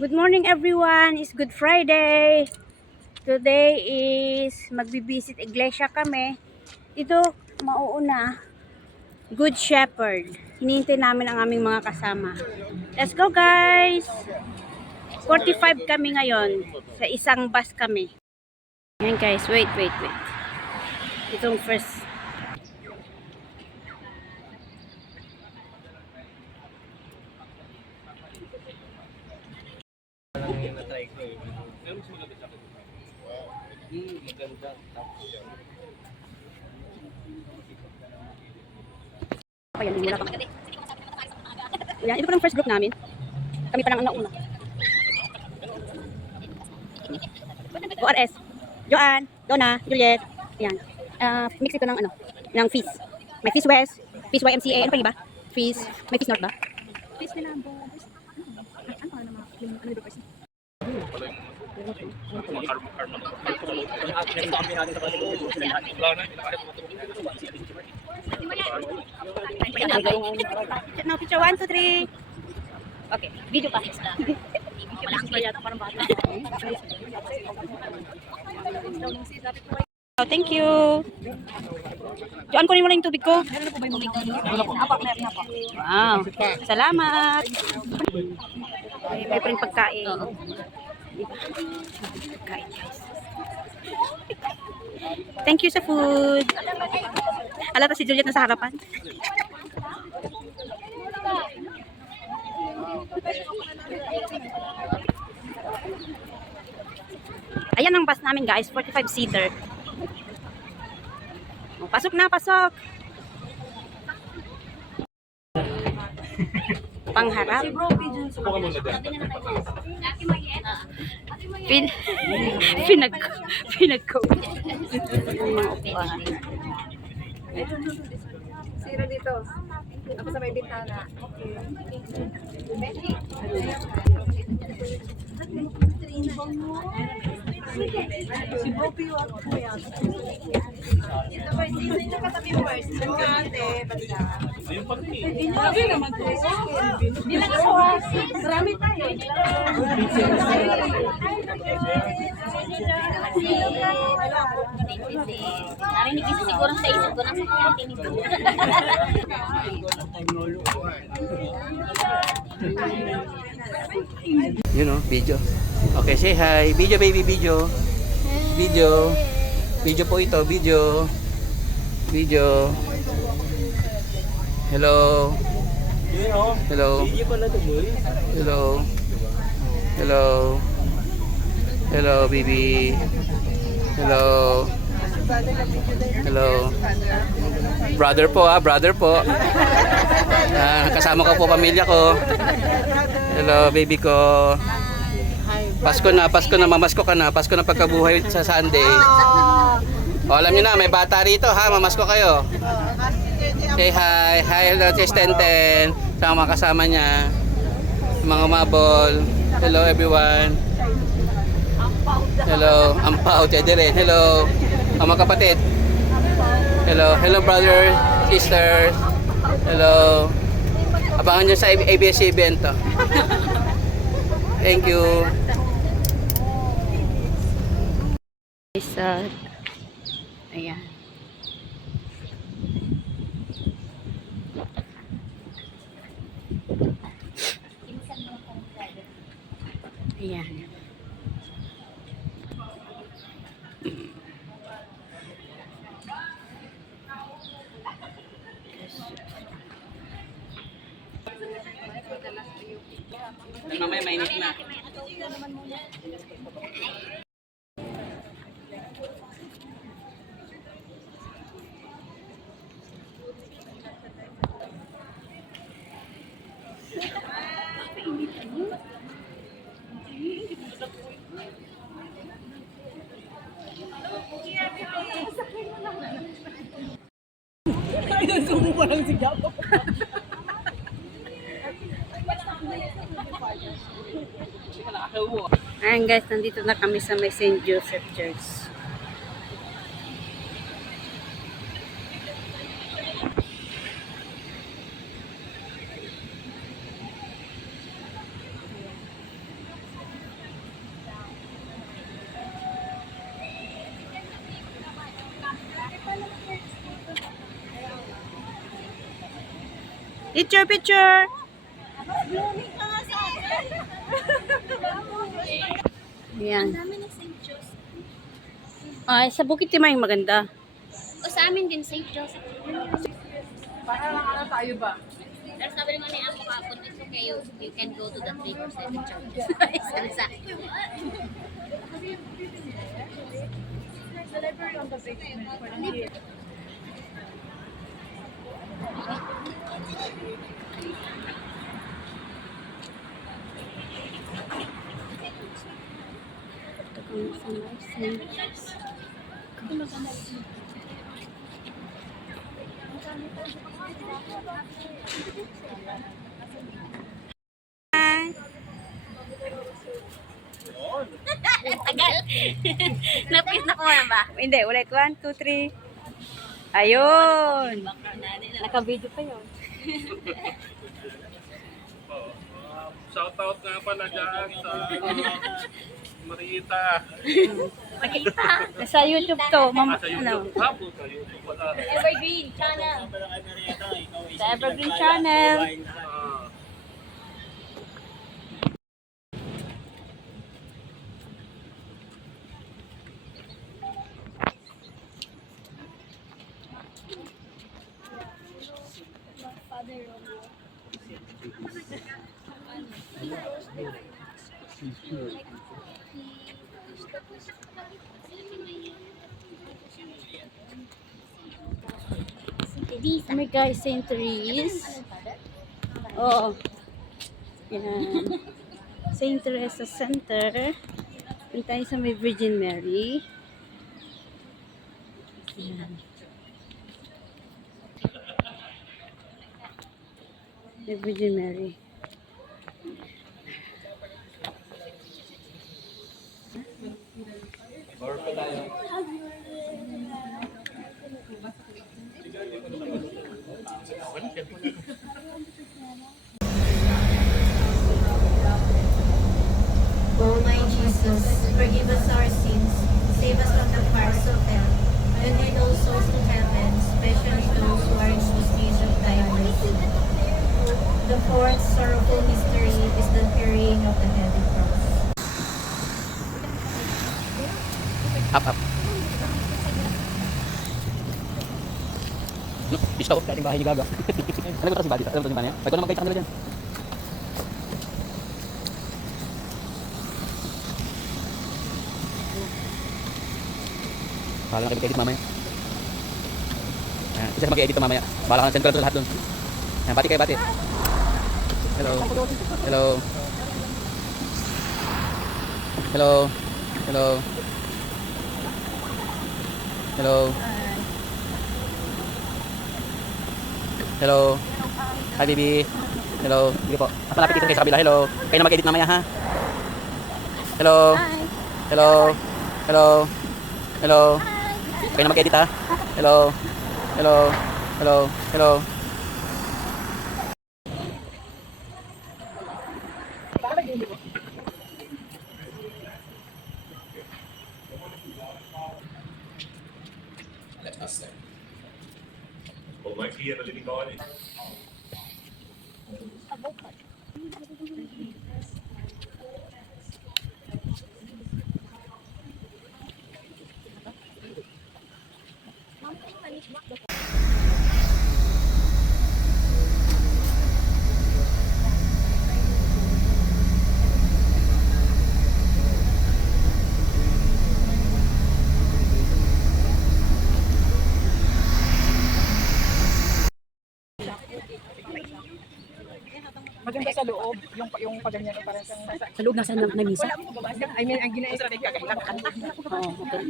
Good morning everyone. It's Good Friday. Today is magbibisit iglesia kami. Ito mauuna. Good Shepherd. Hinihintay namin ang aming mga kasama. Let's go guys. 45 kami ngayon. Sa isang bus kami. Ayan guys, wait. Itong first. Ayan, mula pa. Ayan, ito pa ng first group namin. Kami pa lang ang nauna. ORS. Joanne, Donna, Juliet. Ayan. Mix ito ng ng FIS. May FIS West, FIS YMCA, ano pa yung iba? FIS, may FIS North ba? FIS Minambo. Ano pa naman? Ano yung person? Now, picture 1, 2, 3. Okay, video pa. Oh, thank you. Diyan kunin mo lang yung tubig ko. Wow. Salamat. May pa rin pagkain. Pagkain, guys. Thank you sa food. Alata si Juliet na sa harapan. Ayan ang bus namin guys, 45-seater. Oh, pasok na, pasok. Pangharap. Pinag-go. Zero dito. Ako sa may bintana. Si Bobby wag po yan. Ito ba, sino yung katabi first? Ang kate, banda. Grabe naman to. Bilang ako. Marami tayo. Narinig kasi siguro sa isip ko ng sakit nito. You know, video. Okay, say hi. Video baby, video. Video. Video po ito, video. Video. Hello. Hello. Hello. Hello. Hello, baby. Hello. Hello. Brother po brother po. Kasama ko po pamilya ko. Hello, baby ko. Pasko na, mamasko ka na. Pasko na pagkabuhay sa Sunday. O, alam niyo na, may bata rito ha, mamasko kayo. Say hi. Hi, hello, Sis Tenten. Sa mga kasama niya. Mga umabol. Hello, everyone. Hello, Ampaw, Tedere. Hello, mga kapatid. Hello, hello, brother, sisters. Hello. Abangan nyo sa ABS-CBN to. Thank you. Ayan. Ayan. Mamaya mainit na. Sumo pa lang si Gabo. Ayan guys, nandito na kami sa may St. Joseph Church. Picture, picture! Yan. Dami ng St. Joseph. Ay, sa Bukit Timay maganda. O sa amin din, St. Joseph. Para lang ano tayo ba? Pero sabi naman ni ako kapon, it's okay, you can go to the 3 or 7 churches. Isa. The library on the basement. Tagal. Napis na ko na ba? Hindi, ulit. 1, 2, 3. Ayun. Naka-video pa yun. Shoutout nga pala dyan sa Marita. Makita. Sa YouTube to. Sa Ano? YouTube. Hapo sa YouTube. Wala. Evergreen Channel. Sa Evergreen Channel. Ah, Oh my guys, St. Therese. Oo. Yan. St. Teresa Center. Punta tayo sa may Virgin Mary. Yan. May Virgin Mary. O my Jesus, forgive us our sins, save us from the fires of hell, and lead all souls to heaven, especially those who are in most need of thy mercy. The fourth sorrowful mystery is the carrying of the heavy cross. Up. No, pista ko dating bahay ni Gaga. Ano ba 'to si Buddy? Ano ba 'to si Buddy? Pwede na magkita kanila diyan. Bahala na kayo mag-edit mamaya. Isa sa mag-edit to mamaya. Bahala ka na send ko lang to sa lahat doon. Ayan, bati kayo, bati. Hello. Hello. Hello. Hello. Hello. Hello. Hi, baby. Hello. Sige po. Mas malapit dito kayo sa kabila. Hello. Kayo na mag-edit mamaya, ha? Hello. Hello. Hello. Hello. Kayo na mag-edit, ha? Hello. Hello. Hello. Hello. oh my dear, naliligawan eh. Maganda sa loob, yung paganyan parang Sa loob nasa na misa. I mean, ang ginaisa natin kakailang kanta. Oo, okay.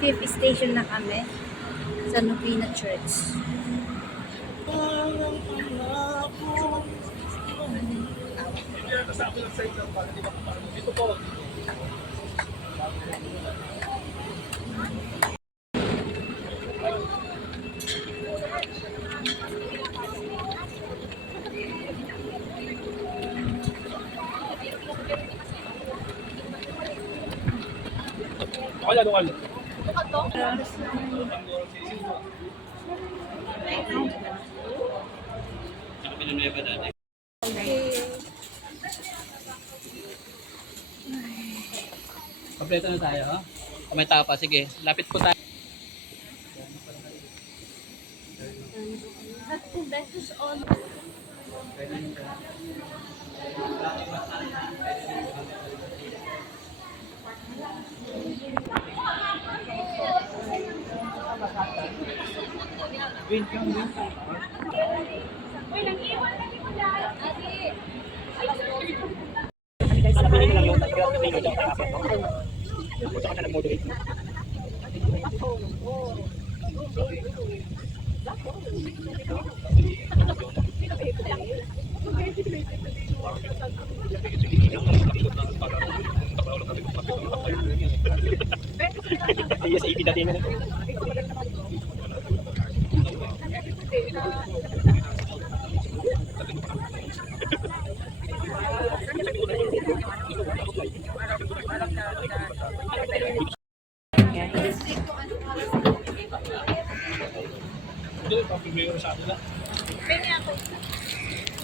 Fifth station na kami sa Novena Church. Ako yan, Kompleto na tayo, oh. May tao pa, sige. Lapit po tayo.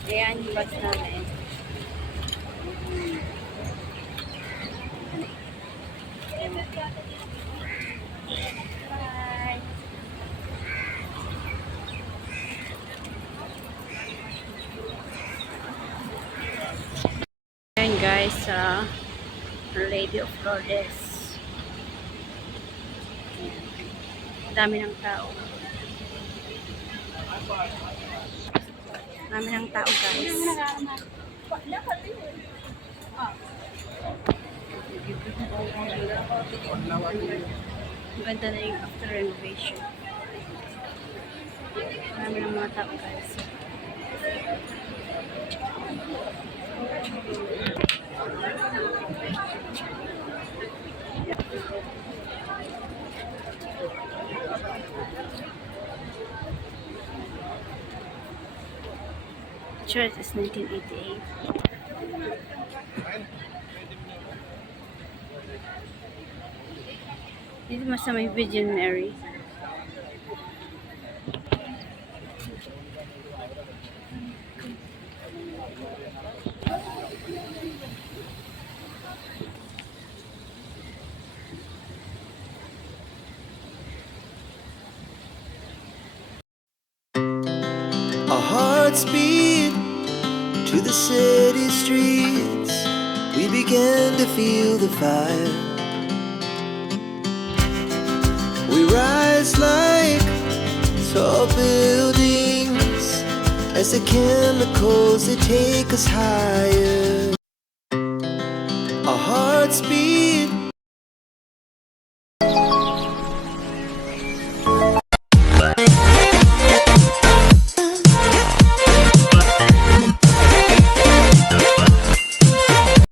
Ayan, yung bus namin. Bye. Ayan guys, Lady of Lourdes. Dami ng tao. Dami ng tao guys. Ang ganda na yung after renovation. Dami ng mga tao guys. Church is 1988. Dito mas na may Virgin Mary. Our hearts beat to the city streets. We began to feel the fire. We rise like tall buildings as the chemicals they take us higher.